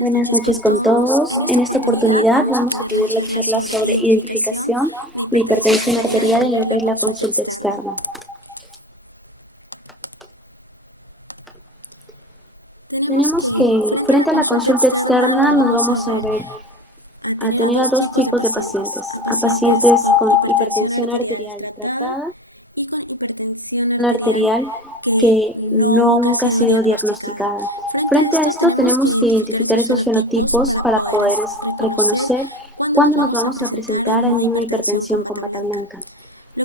Buenas noches con todos. En esta oportunidad vamos a tener la charla sobre identificación de hipertensión arterial en lo que es la consulta externa. Tenemos que, frente a la consulta externa, nos vamos a tener a dos tipos de pacientes. A pacientes con hipertensión arterial tratada, arterial que nunca ha sido diagnosticada. Frente a esto tenemos que identificar esos fenotipos para poder reconocer cuándo nos vamos a presentar a una hipertensión con bata blanca.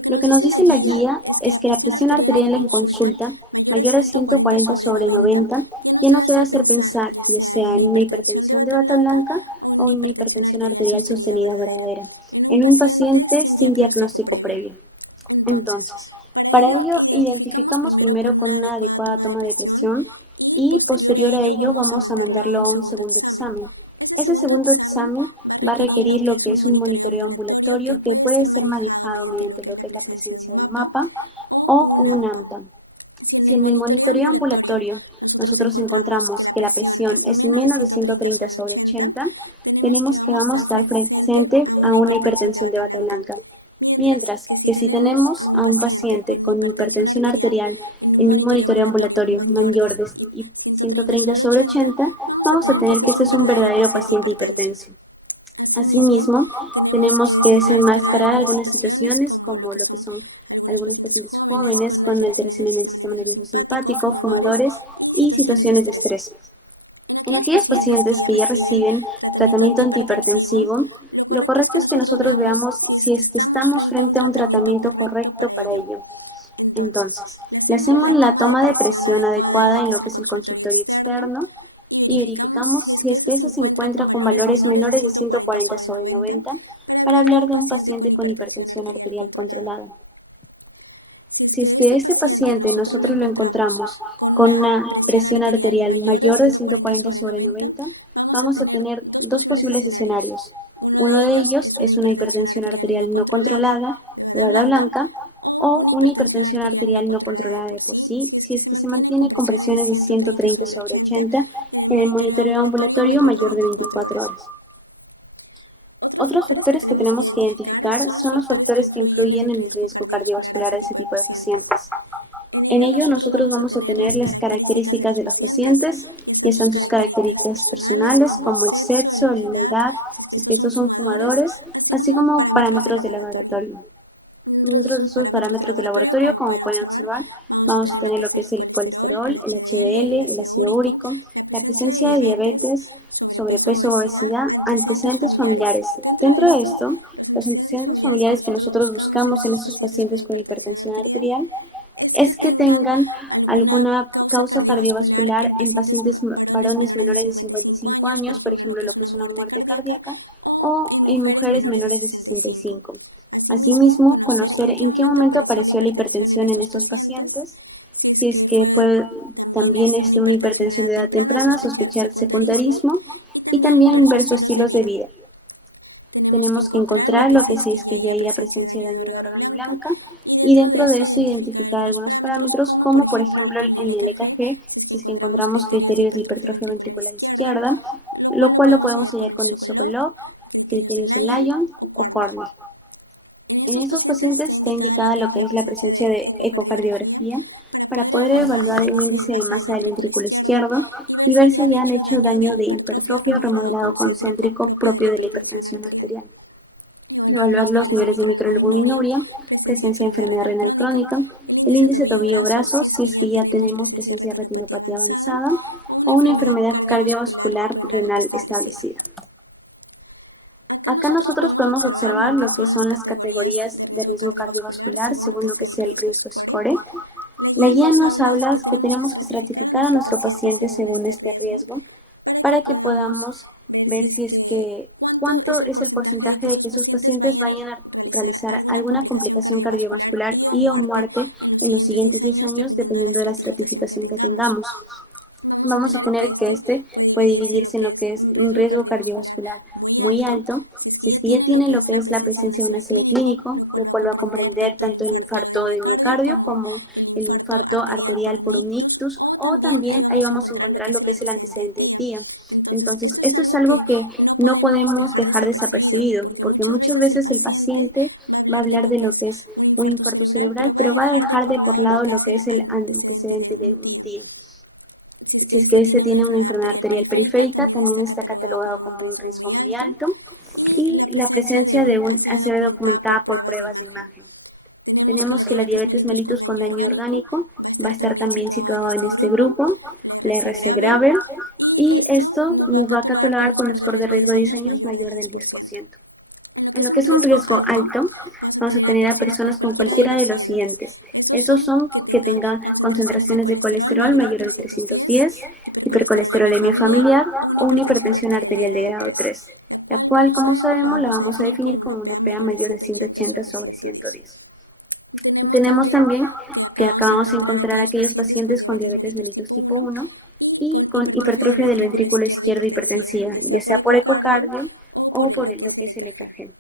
Lo que nos dice la guía es que la presión arterial en consulta mayor a 140/90 ya nos debe hacer pensar ya sea en una hipertensión de bata blanca o una hipertensión arterial sostenida verdadera en un paciente sin diagnóstico previo. Entonces, para ello identificamos primero con una adecuada toma de presión y posterior a ello vamos a mandarlo a un segundo examen. Ese segundo examen va a requerir lo que es un monitoreo ambulatorio que puede ser manejado mediante lo que es la presencia de un mapa o un AMPA. Si en el monitoreo ambulatorio nosotros encontramos que la presión es menos de 130/80, tenemos que vamos a estar presente a una hipertensión de bata blanca. Mientras que si tenemos a un paciente con hipertensión arterial en un monitoreo ambulatorio mayor de 130/80, vamos a tener que este es un verdadero paciente hipertenso. Asimismo, tenemos que desenmascarar algunas situaciones como lo que son algunos pacientes jóvenes con alteración en el sistema nervioso simpático, fumadores y situaciones de estrés. En aquellos pacientes que ya reciben tratamiento antihipertensivo, lo correcto es que nosotros veamos si es que estamos frente a un tratamiento correcto para ello. Entonces, le hacemos la toma de presión adecuada en lo que es el consultorio externo y verificamos si es que esa se encuentra con valores menores de 140/90 para hablar de un paciente con hipertensión arterial controlada. Si es que este paciente nosotros lo encontramos con una presión arterial mayor de 140/90, vamos a tener dos posibles escenarios. Uno de ellos es una hipertensión arterial no controlada de bata blanca o una hipertensión arterial no controlada de por sí, si es que se mantiene con presiones de 130/80 en el monitoreo ambulatorio mayor de 24 horas. Otros factores que tenemos que identificar son los factores que influyen en el riesgo cardiovascular de ese tipo de pacientes. En ello nosotros vamos a tener las características de los pacientes, que son sus características personales como el sexo, la edad, si es que estos son fumadores, así como parámetros de laboratorio. Dentro de esos parámetros de laboratorio, como pueden observar, vamos a tener lo que es el colesterol, el HDL, el ácido úrico, la presencia de diabetes, sobrepeso, obesidad, antecedentes familiares. Dentro de esto, los antecedentes familiares que nosotros buscamos en estos pacientes con hipertensión arterial es que tengan alguna causa cardiovascular en pacientes varones menores de 55 años, por ejemplo, lo que es una muerte cardíaca, o en mujeres menores de 65. Asimismo, conocer en qué momento apareció la hipertensión en estos pacientes, si es que fue también una hipertensión de edad temprana, sospechar secundarismo y también ver sus estilos de vida. Tenemos que encontrar lo que sí es que ya hay la presencia de daño de órgano blanca y dentro de eso identificar algunos parámetros como por ejemplo en el EKG, si es que encontramos criterios de hipertrofia ventricular izquierda, lo cual lo podemos hallar con el Sokolov, criterios de Lyon o Cornell. En estos pacientes está indicada lo que es la presencia de ecocardiografía para poder evaluar el índice de masa del ventrículo izquierdo y ver si ya han hecho daño de hipertrofia o remodelado concéntrico propio de la hipertensión arterial. Evaluar los niveles de microalbuminuria, presencia de enfermedad renal crónica, el índice de tobillo graso si es que ya tenemos presencia de retinopatía avanzada o una enfermedad cardiovascular renal establecida. Acá nosotros podemos observar lo que son las categorías de riesgo cardiovascular según lo que sea el riesgo SCORE. La guía nos habla que tenemos que estratificar a nuestro paciente según este riesgo para que podamos ver si es que cuánto es el porcentaje de que esos pacientes vayan a realizar alguna complicación cardiovascular y o muerte en los siguientes 10 años dependiendo de la estratificación que tengamos. Vamos a tener que puede dividirse en lo que es un riesgo cardiovascular muy alto, si es que ya tiene lo que es la presencia de un ACV clínico, lo cual va a comprender tanto el infarto de miocardio como el infarto arterial por un ictus, o también ahí vamos a encontrar lo que es el antecedente de TIA. Entonces, esto es algo que no podemos dejar desapercibido, porque muchas veces el paciente va a hablar de lo que es un infarto cerebral, pero va a dejar de por lado lo que es el antecedente de un TIA. Si es que este tiene una enfermedad arterial periférica, también está catalogado como un riesgo muy alto, y la presencia de un ACV documentada por pruebas de imagen. Tenemos que la diabetes mellitus con daño orgánico va a estar también situado en este grupo, la RC grave, y esto nos va a catalogar con un score de riesgo de 10 años mayor del 10%. En lo que es un riesgo alto, vamos a tener a personas con cualquiera de los siguientes. Esos son que tengan concentraciones de colesterol mayor al 310, hipercolesterolemia familiar o una hipertensión arterial de grado 3, la cual, como sabemos, la vamos a definir como una PA mayor de 180/110. Tenemos también que acá vamos a encontrar aquellos pacientes con diabetes mellitus tipo 1 y con hipertrofia del ventrículo izquierdo hipertensiva, ya sea por ecocardio o por lo que es el EKG.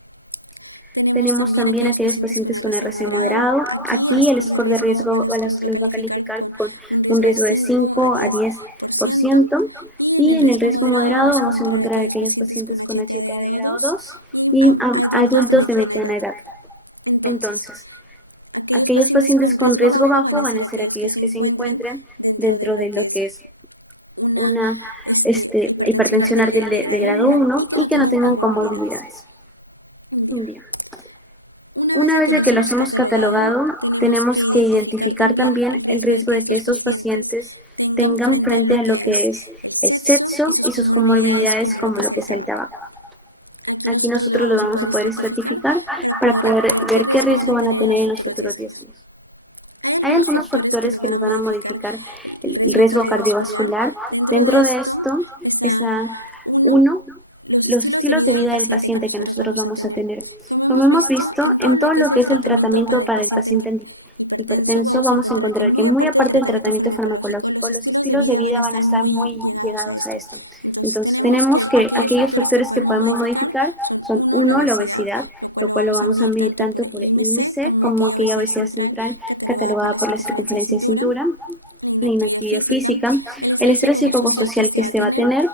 Tenemos también aquellos pacientes con RC moderado. Aquí el score de riesgo los va a calificar con un riesgo de 5 a 10%. Y en el riesgo moderado vamos a encontrar aquellos pacientes con HTA de grado 2 y adultos de mediana edad. Entonces, aquellos pacientes con riesgo bajo van a ser aquellos que se encuentran dentro de lo que es una hipertensión arterial de grado 1 y que no tengan comorbilidades. Bien. Una vez de que los hemos catalogado, tenemos que identificar también el riesgo de que estos pacientes tengan frente a lo que es el sexo y sus comorbilidades como lo que es el tabaco. Aquí nosotros lo vamos a poder estratificar para poder ver qué riesgo van a tener en los futuros 10 años. Hay algunos factores que nos van a modificar el riesgo cardiovascular. Dentro de esto está uno, los estilos de vida del paciente que nosotros vamos a tener. Como hemos visto, en todo lo que es el tratamiento para el paciente hipertenso, vamos a encontrar que muy aparte del tratamiento farmacológico, los estilos de vida van a estar muy llegados a esto. Entonces tenemos que aquellos factores que podemos modificar son uno, la obesidad, lo cual lo vamos a medir tanto por el IMC como aquella obesidad central catalogada por la circunferencia de cintura, la inactividad física, el estrés psicosocial que este va a tener.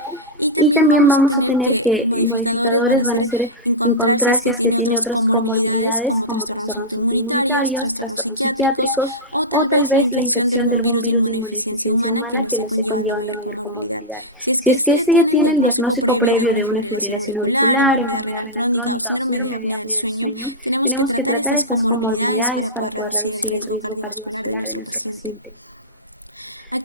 Y también vamos a tener que modificadores van a ser encontrar si es que tiene otras comorbilidades como trastornos autoinmunitarios, trastornos psiquiátricos o tal vez la infección de algún virus de inmunodeficiencia humana que lo esté conllevando mayor comorbilidad. Si es que este ya tiene el diagnóstico previo de una fibrilación auricular, enfermedad renal crónica o síndrome de apnea del sueño, tenemos que tratar estas comorbilidades para poder reducir el riesgo cardiovascular de nuestro paciente.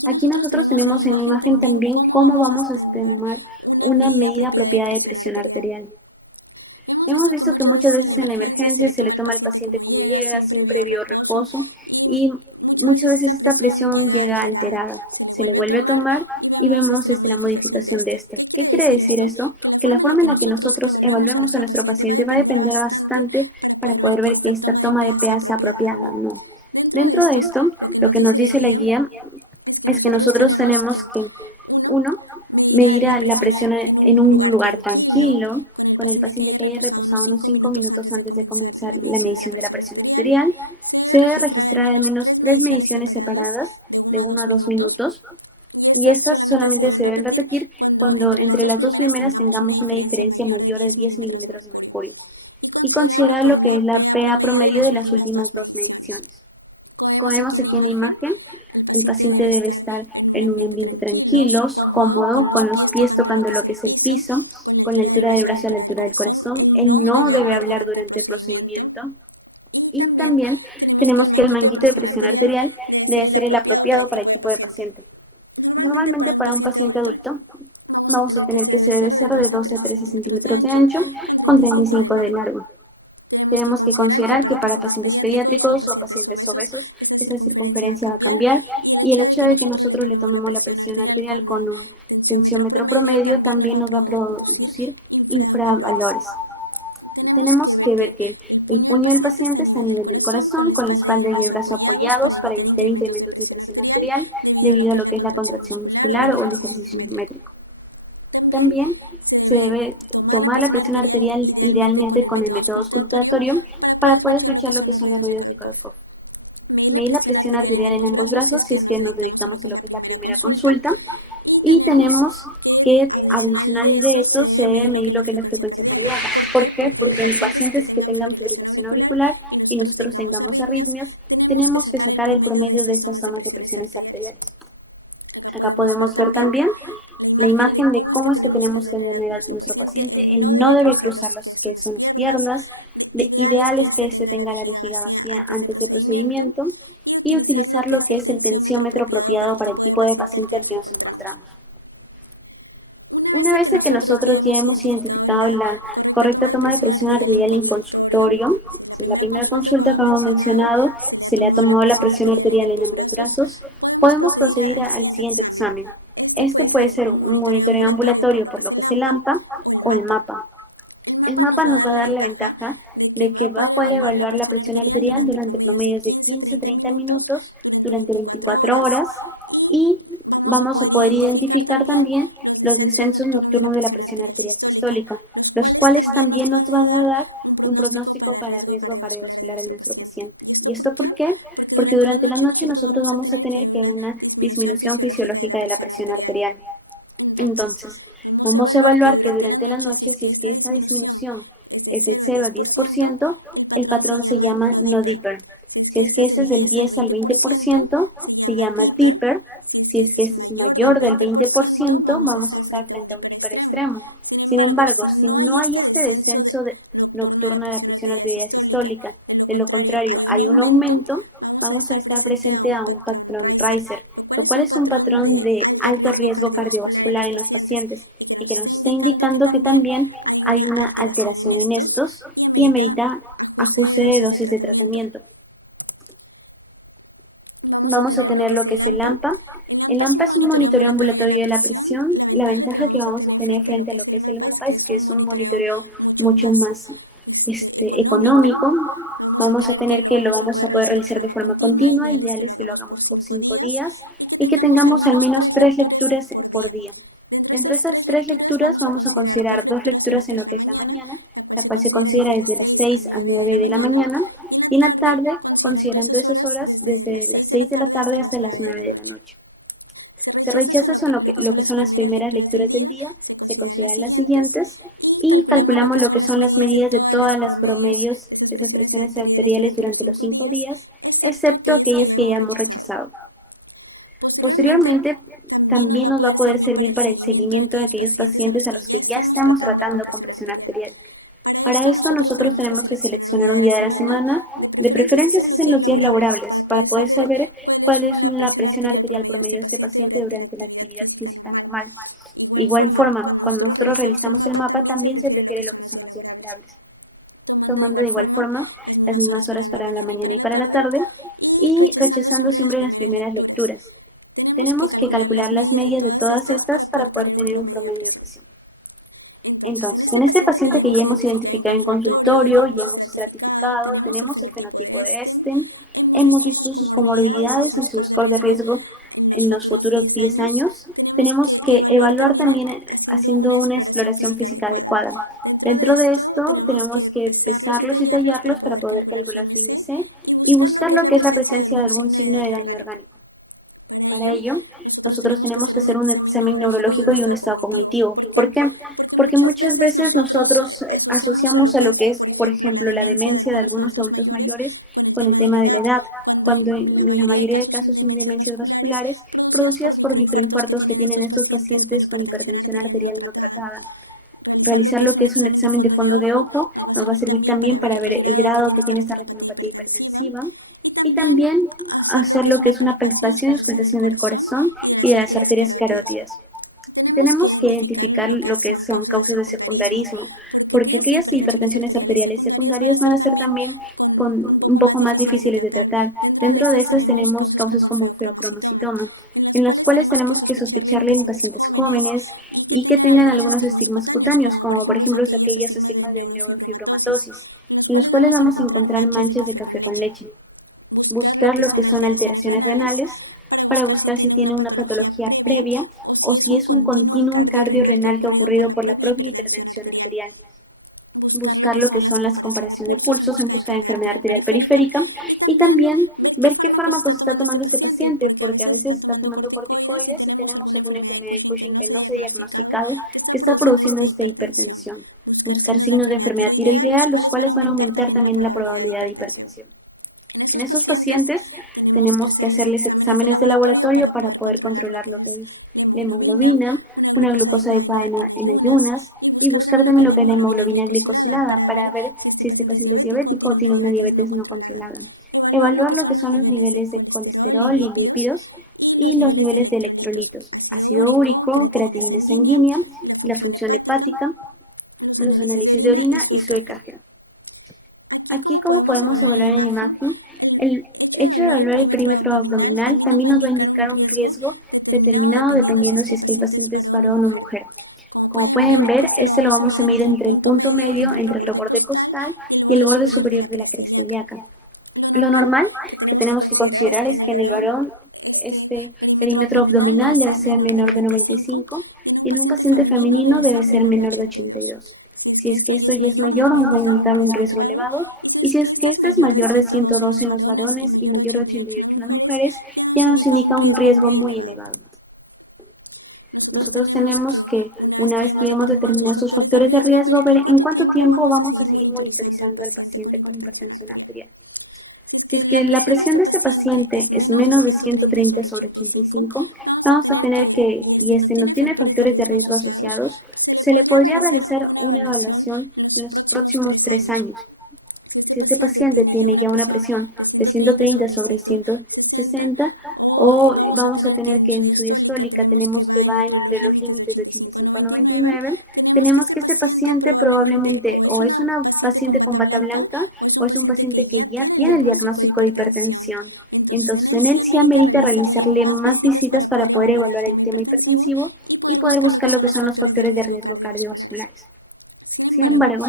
Aquí nosotros tenemos en la imagen también cómo vamos a tomar una medida apropiada de presión arterial. Hemos visto que muchas veces en la emergencia se le toma al paciente como llega, sin previo reposo, y muchas veces esta presión llega alterada. Se le vuelve a tomar y vemos la modificación de esta. ¿Qué quiere decir esto? Que la forma en la que nosotros evaluemos a nuestro paciente va a depender bastante para poder ver que esta toma de PA sea apropiada o no. Dentro de esto, lo que nos dice la guía es que nosotros tenemos que, uno, medir la presión en un lugar tranquilo, con el paciente que haya reposado unos 5 minutos antes de comenzar la medición de la presión arterial. Se debe registrar al menos 3 mediciones separadas de 1 a 2 minutos y estas solamente se deben repetir cuando entre las dos primeras tengamos una diferencia mayor de 10 milímetros de mercurio y considerar lo que es la PA promedio de las últimas 2 mediciones. Como vemos aquí en la imagen, el paciente debe estar en un ambiente tranquilo, cómodo, con los pies tocando lo que es el piso, con la altura del brazo a la altura del corazón. Él no debe hablar durante el procedimiento. Y también tenemos que el manguito de presión arterial debe ser el apropiado para el tipo de paciente. Normalmente para un paciente adulto vamos a tener que se debe ser de 12 a 13 centímetros de ancho con 35 de largo. Tenemos que considerar que para pacientes pediátricos o pacientes obesos esa circunferencia va a cambiar y el hecho de que nosotros le tomemos la presión arterial con un tensiómetro promedio también nos va a producir infravalores. Tenemos que ver que el puño del paciente está a nivel del corazón, con la espalda y el brazo apoyados para evitar incrementos de presión arterial debido a lo que es la contracción muscular o el ejercicio isométrico. También se debe tomar la presión arterial idealmente con el método auscultatorio para poder escuchar lo que son los ruidos de Korsakoff. Medir la presión arterial en ambos brazos si es que nos dedicamos a lo que es la primera consulta. Y tenemos que, adicional de esto, se debe medir lo que es la frecuencia cardíaca. ¿Por qué? Porque en pacientes que tengan fibrilación auricular y nosotros tengamos arritmias, tenemos que sacar el promedio de estas tomas de presiones arteriales. Acá podemos ver también la imagen de cómo es que tenemos que tener a nuestro paciente. Él no debe cruzar los que son las piernas. Ideal es que se tenga la vejiga vacía antes del procedimiento y utilizar lo que es el tensiómetro apropiado para el tipo de paciente al que nos encontramos. Una vez que nosotros ya hemos identificado la correcta toma de presión arterial en consultorio, si la primera consulta que hemos mencionado se le ha tomado la presión arterial en ambos brazos, podemos proceder al siguiente examen. Este puede ser un monitoreo ambulatorio por lo que es el AMPA o el MAPA. El MAPA nos va a dar la ventaja de que va a poder evaluar la presión arterial durante promedios de 15 a 30 minutos durante 24 horas y vamos a poder identificar también los descensos nocturnos de la presión arterial sistólica, los cuales también nos van a dar un pronóstico para riesgo cardiovascular en nuestro paciente. ¿Y esto por qué? Porque durante la noche nosotros vamos a tener que una disminución fisiológica de la presión arterial. Entonces, vamos a evaluar que durante la noche, si es que esta disminución es de 0 a 10%, el patrón se llama no deeper. Si es que este es del 10 al 20%, se llama deeper. Si es que este es mayor del 20%, vamos a estar frente a un deeper extremo. Sin embargo, si no hay este descenso nocturno de la presión arterial sistólica, de lo contrario, hay un aumento, vamos a estar presente a un patrón riser, lo cual es un patrón de alto riesgo cardiovascular en los pacientes y que nos está indicando que también hay una alteración en estos y amerita ajuste de dosis de tratamiento. Vamos a tener lo que es el AMPA. El AMPA es un monitoreo ambulatorio de la presión. La ventaja que vamos a tener frente a lo que es el MAPA es que es un monitoreo mucho más económico. Vamos a tener que lo vamos a poder realizar de forma continua, ideal es que lo hagamos por 5 días y que tengamos al menos 3 lecturas por día. Dentro de esas 3 lecturas vamos a considerar 2 lecturas en lo que es la mañana, la cual se considera desde las 6 a 9 de la mañana, y en la tarde, considerando esas horas desde las 6 de la tarde hasta las 9 de la noche. Se rechaza lo que son las primeras lecturas del día, se consideran las siguientes y calculamos lo que son las medidas de todas las promedios de esas presiones arteriales durante los 5 días, excepto aquellas que ya hemos rechazado. Posteriormente, también nos va a poder servir para el seguimiento de aquellos pacientes a los que ya estamos tratando con presión arterial. Para esto nosotros tenemos que seleccionar un día de la semana, de preferencia es en los días laborables, para poder saber cuál es la presión arterial promedio de este paciente durante la actividad física normal. Igual forma, cuando nosotros realizamos el mapa también se prefiere lo que son los días laborables, tomando de igual forma las mismas horas para la mañana y para la tarde y rechazando siempre las primeras lecturas. Tenemos que calcular las medias de todas estas para poder tener un promedio de presión. Entonces, en este paciente que ya hemos identificado en consultorio, ya hemos estratificado, tenemos el fenotipo de hemos visto sus comorbilidades y su score de riesgo en los futuros 10 años, tenemos que evaluar también haciendo una exploración física adecuada. Dentro de esto, tenemos que pesarlos y tallarlos para poder calcular su índice y buscar lo que es la presencia de algún signo de daño orgánico. Para ello, nosotros tenemos que hacer un examen neurológico y un estado cognitivo. ¿Por qué? Porque muchas veces nosotros asociamos a lo que es, por ejemplo, la demencia de algunos adultos mayores con el tema de la edad, cuando en la mayoría de casos son demencias vasculares producidas por microinfartos que tienen estos pacientes con hipertensión arterial no tratada. Realizar lo que es un examen de fondo de ojo nos va a servir también para ver el grado que tiene esta retinopatía hipertensiva. Y también hacer lo que es una palpación y auscultación del corazón y de las arterias carótidas. Tenemos que identificar lo que son causas de secundarismo, porque aquellas hipertensiones arteriales secundarias van a ser también un poco más difíciles de tratar. Dentro de estas tenemos causas como el feocromocitoma, en las cuales tenemos que sospecharle en pacientes jóvenes y que tengan algunos estigmas cutáneos, como por ejemplo aquellos estigmas de neurofibromatosis, en los cuales vamos a encontrar manchas de café con leche. Buscar lo que son alteraciones renales, para buscar si tiene una patología previa o si es un continuum cardiorrenal que ha ocurrido por la propia hipertensión arterial. Buscar lo que son las comparaciones de pulsos en busca de enfermedad arterial periférica y también ver qué fármacos está tomando este paciente, porque a veces está tomando corticoides y tenemos alguna enfermedad de Cushing que no se ha diagnosticado que está produciendo esta hipertensión. Buscar signos de enfermedad tiroidea, los cuales van a aumentar también la probabilidad de hipertensión. En esos pacientes tenemos que hacerles exámenes de laboratorio para poder controlar lo que es la hemoglobina, una glucosa adecuada en ayunas y buscar también lo que es la hemoglobina glicosilada para ver si este paciente es diabético o tiene una diabetes no controlada. Evaluar lo que son los niveles de colesterol y lípidos y los niveles de electrolitos, ácido úrico, creatinina sanguínea, la función hepática, los análisis de orina y su EKG. Aquí, como podemos evaluar en la imagen, el hecho de evaluar el perímetro abdominal también nos va a indicar un riesgo determinado dependiendo si es que el paciente es varón o mujer. Como pueden ver, este lo vamos a medir entre el punto medio, entre el borde costal y el borde superior de la cresta ilíaca. Lo normal que tenemos que considerar es que en el varón este perímetro abdominal debe ser menor de 95 y en un paciente femenino debe ser menor de 82. Si es que esto ya es mayor, nos va a indicar un riesgo elevado, y si es que este es mayor de 112 en los varones y mayor de 88 en las mujeres, ya nos indica un riesgo muy elevado. Nosotros tenemos que, una vez que hemos determinado estos factores de riesgo, ver en cuánto tiempo vamos a seguir monitorizando al paciente con hipertensión arterial. Si es que la presión de este paciente es menos de 130/85, vamos a tener que, y este no tiene factores de riesgo asociados, se le podría realizar una evaluación en los próximos 3 años. Si este paciente tiene ya una presión de 130/160, o vamos a tener que en su diastólica tenemos que va entre los límites de 85 a 99, tenemos que este paciente probablemente o es una paciente con bata blanca o es un paciente que ya tiene el diagnóstico de hipertensión. Entonces en él sí amerita realizarle más visitas para poder evaluar el tema hipertensivo y poder buscar lo que son los factores de riesgo cardiovasculares. Sin embargo,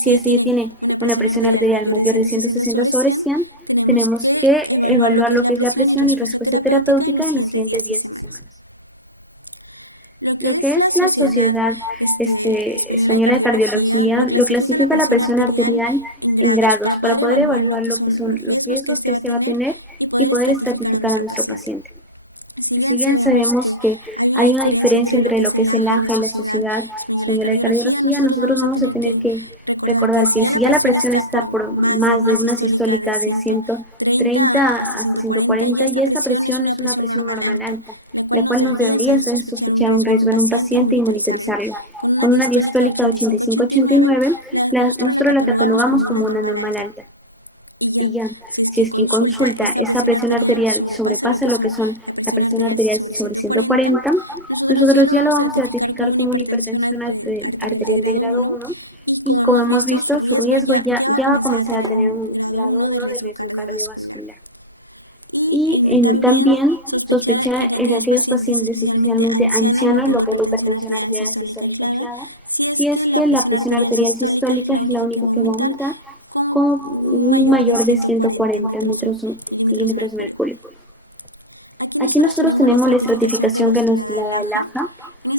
si este ya tiene una presión arterial mayor de 160/100, tenemos que evaluar lo que es la presión y respuesta terapéutica en los siguientes días y semanas. Lo que es la Sociedad Española de Cardiología lo clasifica la presión arterial en grados para poder evaluar lo que son los riesgos que este va a tener y poder estratificar a nuestro paciente. Si bien sabemos que hay una diferencia entre lo que es el AJA y la Sociedad Española de Cardiología, nosotros vamos a tener que recordar que si ya la presión está por más de una sistólica de 130 hasta 140, ya esta presión es una presión normal alta, la cual nos debería hacer sospechar un riesgo en un paciente y monitorizarlo. Con una diastólica de 85-89, nosotros la catalogamos como una normal alta. Y ya, si es que en consulta esta presión arterial sobrepasa lo que son la presión arterial sobre 140, nosotros ya lo vamos a ratificar como una hipertensión arterial de grado 1 y como hemos visto, su riesgo ya va a comenzar a tener un grado 1 de riesgo cardiovascular. Y también sospechar en aquellos pacientes, especialmente ancianos, lo que es la hipertensión arterial sistólica aislada, si es que la presión arterial sistólica es la única que va a aumentar con un mayor de 140 milímetros de mercurio. Aquí nosotros tenemos la estratificación que nos la da el AJA.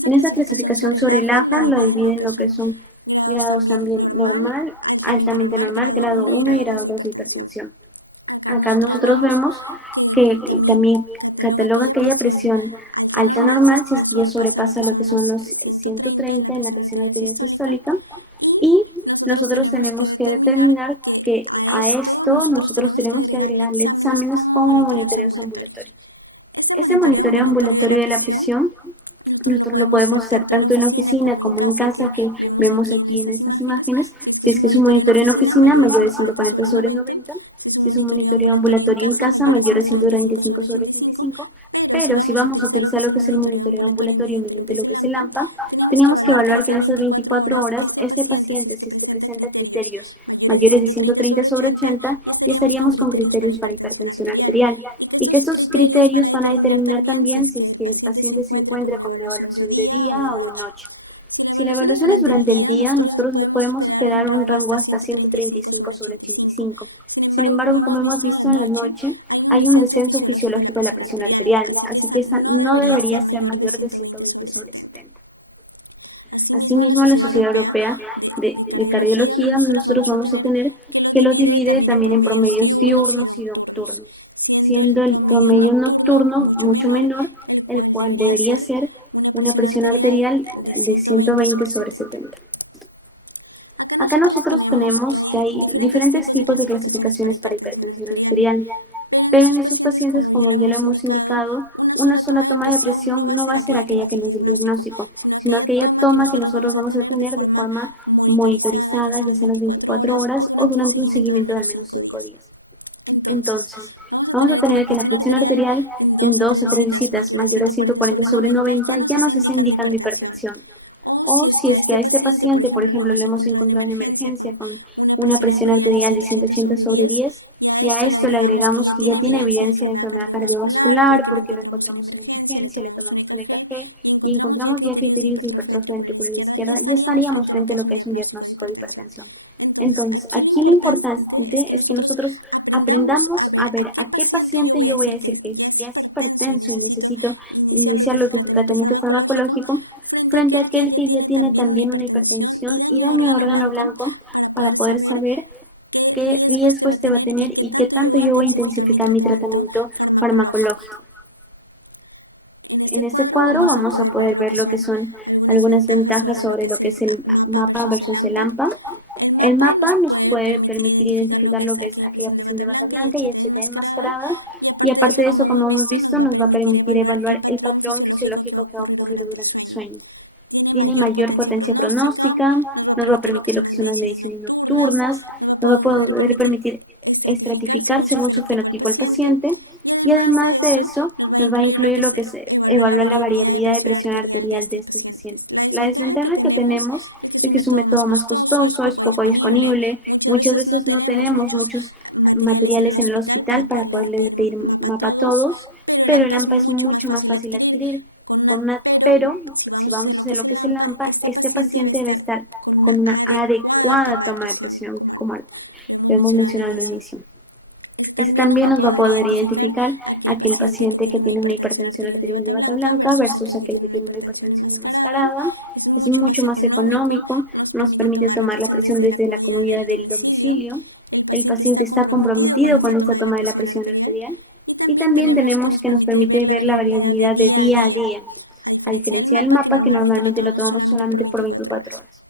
En esa clasificación sobre el AJA lo dividen en lo que son grados también normal, altamente normal, grado 1 y grado 2 de hipertensión. Acá nosotros vemos que también cataloga aquella presión alta normal si es que ya sobrepasa lo que son los 130 en la presión arterial sistólica, y nosotros tenemos que determinar que a esto nosotros tenemos que agregarle exámenes como monitoreos ambulatorios. Ese monitoreo ambulatorio de la presión nosotros lo podemos hacer tanto en oficina como en casa, que vemos aquí en estas imágenes. Si es que es un monitoreo en oficina, mayor de 140/90. Si es un monitoreo ambulatorio en casa, mayor de 135/85. Pero si vamos a utilizar lo que es el monitoreo ambulatorio mediante lo que es el AMPA, tenemos que evaluar que en esas 24 horas este paciente, si es que presenta criterios mayores de 130/80, ya estaríamos con criterios para hipertensión arterial. Y que esos criterios van a determinar también si es que el paciente se encuentra con una evaluación de día o de noche. Si la evaluación es durante el día, nosotros podemos esperar un rango hasta 135/85. Sin embargo, como hemos visto en la noche, hay un descenso fisiológico de la presión arterial, así que esta no debería ser mayor de 120/70. Asimismo, la Sociedad Europea de Cardiología, nosotros vamos a tener que lo divide también en promedios diurnos y nocturnos, siendo el promedio nocturno mucho menor, el cual debería ser una presión arterial de 120/70. Acá nosotros tenemos que hay diferentes tipos de clasificaciones para hipertensión arterial, pero en esos pacientes, como ya lo hemos indicado, una sola toma de presión no va a ser aquella que nos dé el diagnóstico, sino aquella toma que nosotros vamos a tener de forma monitorizada, ya sea en las 24 horas o durante un seguimiento de al menos 5 días. Entonces, vamos a tener que la presión arterial en 2 a 3 visitas mayor a 140/90 ya nos está indicando hipertensión. O si es que a este paciente, por ejemplo, lo hemos encontrado en emergencia con una presión arterial de 180/10, y a esto le agregamos que ya tiene evidencia de enfermedad cardiovascular porque lo encontramos en emergencia, le tomamos un EKG y encontramos ya criterios de hipertrofia ventricular izquierda, ya estaríamos frente a lo que es un diagnóstico de hipertensión. Entonces, aquí lo importante es que nosotros aprendamos a ver a qué paciente yo voy a decir que ya es hipertenso y necesito iniciar lo que es el tratamiento farmacológico, frente a aquel que ya tiene también una hipertensión y daño al órgano blanco, para poder saber qué riesgo este va a tener y qué tanto yo voy a intensificar mi tratamiento farmacológico. En este cuadro vamos a poder ver lo que son algunas ventajas sobre lo que es el mapa versus el AMPA. El mapa nos puede permitir identificar lo que es aquella presión de bata blanca y HT enmascarada, y aparte de eso, como hemos visto, nos va a permitir evaluar el patrón fisiológico que va a ocurrir durante el sueño. Tiene mayor potencia pronóstica, nos va a permitir lo que son las mediciones nocturnas, nos va a poder permitir estratificar según su fenotipo el paciente, y además de eso nos va a incluir lo que es evaluar la variabilidad de presión arterial de este paciente. La desventaja que tenemos es que es un método más costoso, es poco disponible, muchas veces no tenemos muchos materiales en el hospital para poderle pedir mapa a todos, pero el AMPA es mucho más fácil de adquirir. Pero si vamos a hacer lo que es el AMPA, este paciente debe estar con una adecuada toma de presión, como lo hemos mencionado al inicio. Este también nos va a poder identificar aquel paciente que tiene una hipertensión arterial de bata blanca versus aquel que tiene una hipertensión enmascarada. Es mucho más económico, nos permite tomar la presión desde la comodidad del domicilio. El paciente está comprometido con esta toma de la presión arterial, y también tenemos que nos permite ver la variabilidad de día a día, a diferencia del mapa que normalmente lo tomamos solamente por 24 horas.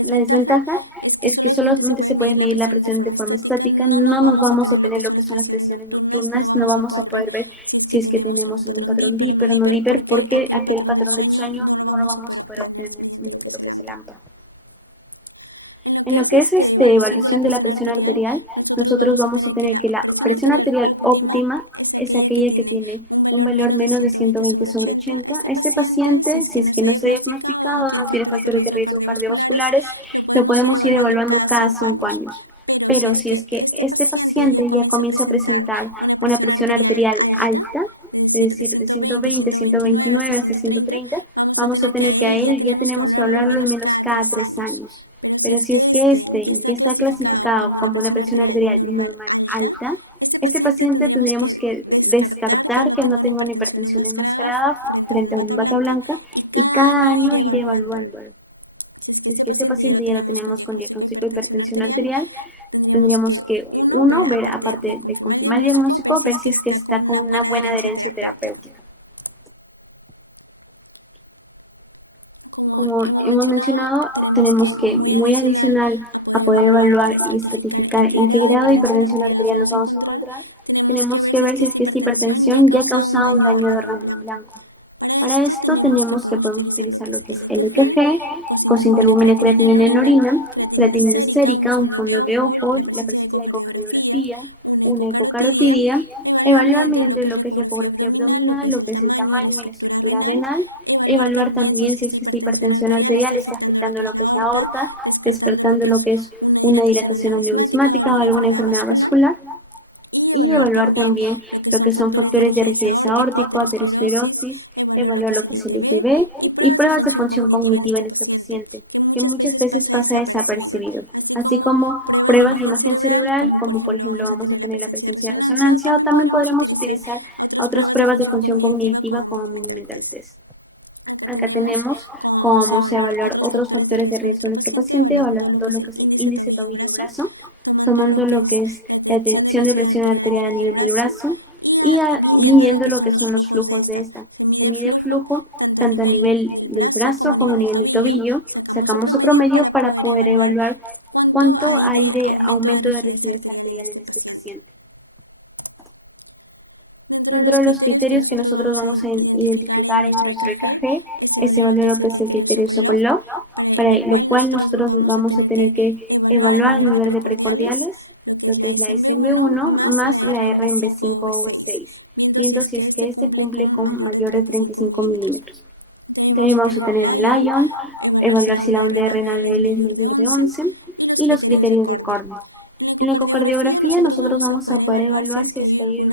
La desventaja es que solamente se puede medir la presión de forma estática, no nos vamos a tener lo que son las presiones nocturnas, no vamos a poder ver si es que tenemos algún patrón de hiper o no de hiper, porque aquel patrón del sueño no lo vamos a poder obtener mediante lo que es el AMPA. En lo que es evaluación de la presión arterial, nosotros vamos a tener que la presión arterial óptima es aquella que tiene un valor menos de 120/80. Este paciente, si es que no está diagnosticado, no tiene factores de riesgo cardiovasculares, lo podemos ir evaluando cada 5 años. Pero si es que este paciente ya comienza a presentar una presión arterial alta, es decir, de 120, 129 hasta 130, vamos a tener que a él ya tenemos que evaluarlo al menos cada 3 años. Pero si es que ya está clasificado como una presión arterial normal alta, este paciente tendríamos que descartar que no tenga una hipertensión enmascarada frente a una bata blanca y cada año ir evaluándolo. Si es que este paciente ya lo tenemos con diagnóstico de hipertensión arterial, tendríamos que, uno, ver, aparte de confirmar el diagnóstico, ver si es que está con una buena adherencia terapéutica. Como hemos mencionado, tenemos que, muy adicional a poder evaluar y estratificar en qué grado de hipertensión arterial nos vamos a encontrar, tenemos que ver si es que esta hipertensión ya ha causado un daño de órgano blanco. Para esto tenemos que podemos utilizar lo que es el EKG, cociente albúmina creatinina en orina, creatinina sérica, un fondo de ojo, la presencia de ecocardiografía, una ecocarotidia, evaluar mediante lo que es la ecografía abdominal, lo que es el tamaño y la estructura renal, evaluar también si es que esta hipertensión arterial está afectando lo que es la aorta, despertando lo que es una dilatación aneurismática o alguna enfermedad vascular. y evaluar también lo que son factores de rigidez aórtico, aterosclerosis, evaluar lo que es el ITB y pruebas de función cognitiva en este paciente, que muchas veces pasa desapercibido, así como pruebas de imagen cerebral, como por ejemplo vamos a tener la presencia de resonancia, o también podremos utilizar otras pruebas de función cognitiva como Mini-Mental Test. Acá tenemos cómo vamos a evaluar otros factores de riesgo de nuestro paciente, evaluando lo que es el índice tobillo-brazo, tomando lo que es la detección de presión arterial a nivel del brazo y midiendo lo que son los flujos de esta. Se mide el flujo tanto a nivel del brazo como a nivel del tobillo, sacamos su promedio para poder evaluar cuánto hay de aumento de rigidez arterial en este paciente. Dentro de los criterios que nosotros vamos a identificar en nuestro EKG es evaluar lo que es el criterio Sokolov, para lo cual nosotros vamos a tener que evaluar el nivel de precordiales, lo que es la S en B1 más la R en B5 o B6, viendo si es que este cumple con mayor de 35 milímetros. También vamos a tener el Lyon, evaluar si la onda renal es mayor de 11 y los criterios de Cornell. En la ecocardiografía nosotros vamos a poder evaluar si es que hay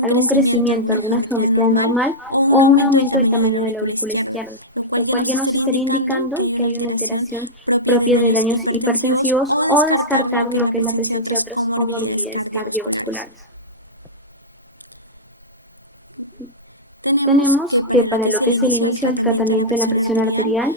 algún crecimiento, alguna geometría normal o un aumento del tamaño de la aurícula izquierda, lo cual ya nos estaría indicando que hay una alteración propia de daños hipertensivos o descartar lo que es la presencia de otras comorbilidades cardiovasculares. Tenemos que para lo que es el inicio del tratamiento de la presión arterial,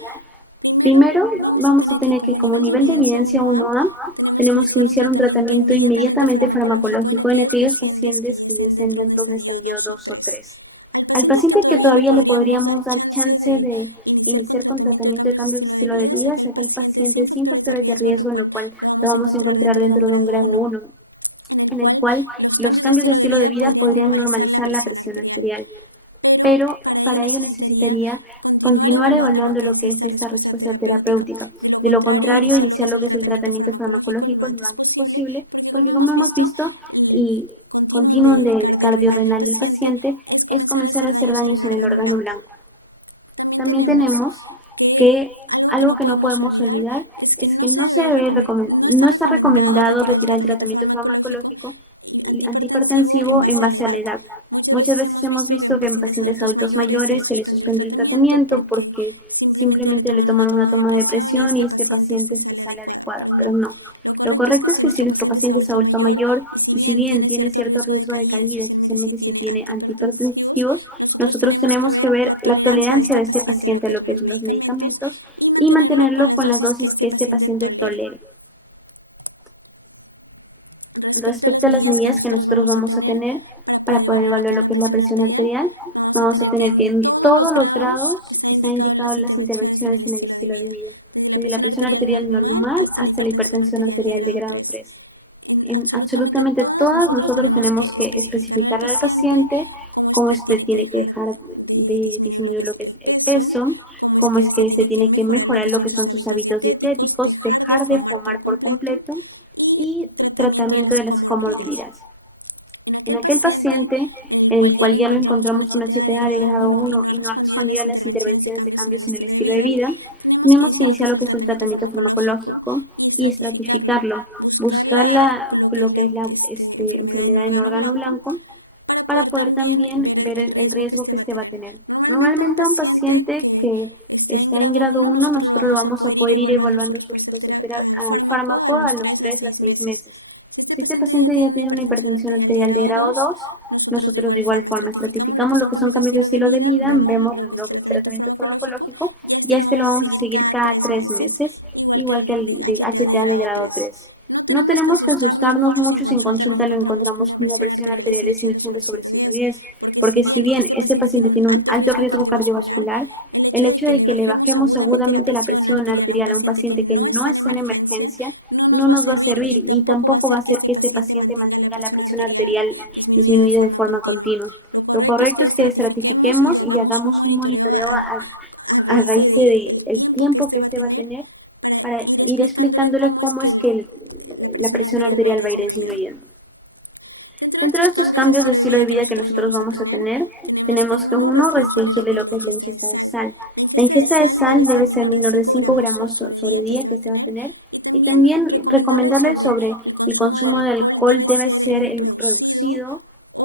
primero vamos a tener que como nivel de evidencia 1A, tenemos que iniciar un tratamiento inmediatamente farmacológico en aquellos pacientes que ya estén dentro de un estadio 2 o 3. Al paciente que todavía le podríamos dar chance de iniciar con tratamiento de cambios de estilo de vida es aquel paciente sin factores de riesgo, en lo cual lo vamos a encontrar dentro de un grado 1, en el cual los cambios de estilo de vida podrían normalizar la presión arterial. Pero para ello necesitaría continuar evaluando lo que es esta respuesta terapéutica. De lo contrario, iniciar lo que es el tratamiento farmacológico lo antes posible, porque como hemos visto, el continuum del cardiorrenal del paciente es comenzar a hacer daños en el órgano blanco. También tenemos que algo que no podemos olvidar es que no está recomendado retirar el tratamiento farmacológico antihipertensivo en base a la edad. Muchas veces hemos visto que en pacientes adultos mayores se les suspende el tratamiento porque simplemente le toman una toma de presión y este paciente sale adecuada, pero no. Lo correcto es que si nuestro paciente es adulto mayor y si bien tiene cierto riesgo de caída, especialmente si tiene antihipertensivos, nosotros tenemos que ver la tolerancia de este paciente a lo que son los medicamentos y mantenerlo con las dosis que este paciente tolere. Respecto a las medidas que nosotros vamos a tener para poder evaluar lo que es la presión arterial, vamos a tener que en todos los grados están indicadas las intervenciones en el estilo de vida, desde la presión arterial normal hasta la hipertensión arterial de grado 3. En absolutamente todas nosotros tenemos que especificarle al paciente cómo tiene que dejar de disminuir lo que es el peso, cómo es que tiene que mejorar lo que son sus hábitos dietéticos, dejar de fumar por completo y tratamiento de las comorbilidades. En aquel paciente en el cual ya lo encontramos un HTA de grado 1 y no ha respondido a las intervenciones de cambios en el estilo de vida, tenemos que iniciar lo que es el tratamiento farmacológico y estratificarlo, buscar lo que es la enfermedad en órgano blanco para poder también ver el riesgo que va a tener. Normalmente a un paciente que está en grado 1, nosotros lo vamos a poder ir evaluando su respuesta al fármaco a los 3 a 6 meses. Si este paciente ya tiene una hipertensión arterial de grado 2, nosotros de igual forma estratificamos lo que son cambios de estilo de vida, vemos lo que es el tratamiento farmacológico y a lo vamos a seguir cada 3 meses, igual que el de HTA de grado 3. No tenemos que asustarnos mucho si en consulta lo encontramos con una presión arterial de 180/110, porque si bien este paciente tiene un alto riesgo cardiovascular, el hecho de que le bajemos agudamente la presión arterial a un paciente que no está en emergencia no nos va a servir y tampoco va a hacer que este paciente mantenga la presión arterial disminuida de forma continua. Lo correcto es que estratifiquemos y hagamos un monitoreo a raíz del tiempo que va a tener para ir explicándole cómo es que la presión arterial va a ir disminuyendo. Dentro de estos cambios de estilo de vida que nosotros vamos a tener, tenemos que restringirle lo que es la ingesta de sal. La ingesta de sal debe ser menor de 5 gramos sobre día que se va a tener Y también recomendarle sobre el consumo de alcohol debe ser reducido,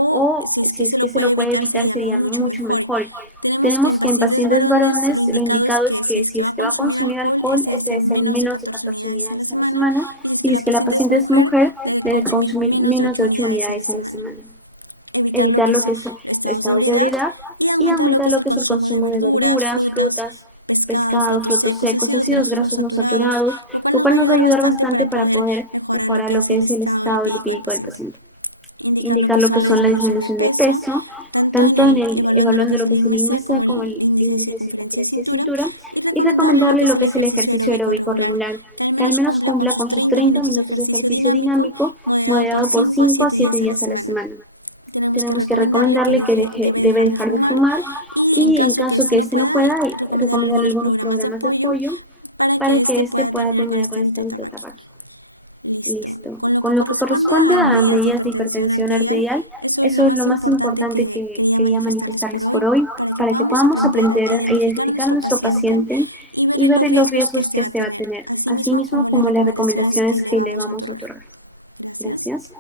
o si es que se lo puede evitar sería mucho mejor. Tenemos que en pacientes varones lo indicado es que si es que va a consumir alcohol, este debe ser menos de 14 unidades a la semana, y si es que la paciente es mujer, debe consumir menos de 8 unidades a la semana. Evitar lo que son estados de ebriedad y aumentar lo que es el consumo de verduras, frutas, pescado, frutos secos, ácidos grasos no saturados, lo cual nos va a ayudar bastante para poder mejorar lo que es el estado lipídico del paciente. Indicar lo que son la disminución de peso, tanto en el evaluando lo que es el IMC como el índice de circunferencia de cintura, y recomendarle lo que es el ejercicio aeróbico regular, que al menos cumpla con sus 30 minutos de ejercicio dinámico, moderado por 5 a 7 días a la semana. Tenemos que recomendarle que debe dejar de fumar, y en caso que no pueda, recomendarle algunos programas de apoyo para que pueda terminar con este hábito tabáquico. Listo. Con lo que corresponde a medidas de hipertensión arterial, eso es lo más importante que quería manifestarles por hoy, para que podamos aprender a identificar a nuestro paciente y ver los riesgos que va a tener, así mismo como las recomendaciones que le vamos a otorgar. Gracias.